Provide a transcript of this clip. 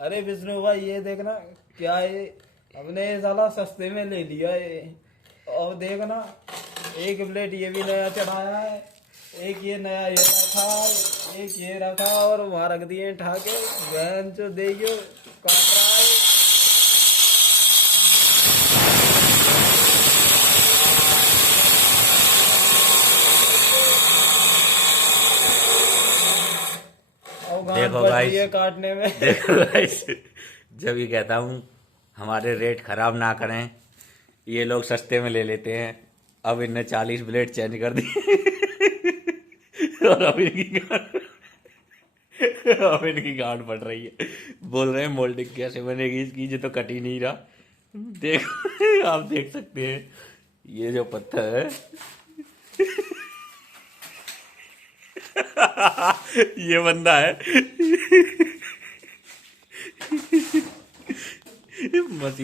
अरे विष्णु भाई ये देखना क्या है, हमने ये साला सस्ते में ले लिया ये। और देखना एक प्लेट ये भी नया चढ़ाया है, एक ये नया ये रखा है, एक ये रखा और वहां रख दिए ठाके। बहन जो देखियो काट रहा है। और गांठ देखो बच रही गाइस, है काटने में। देखो गाइस, जब ये कहता हूँ हमारे रेट खराब ना करें, ये लोग सस्ते में ले लेते हैं। अब इनने 40 ब्लेड चेंज कर दिए और अब इनकी गांड पड़ रही है। बोल रहे हैं मोल्डिंग कैसे बनेगी इसकी, ये तो कट ही नहीं रहा। देखो आप देख सकते हैं ये जो पत्थर है ये बंदा है मशीन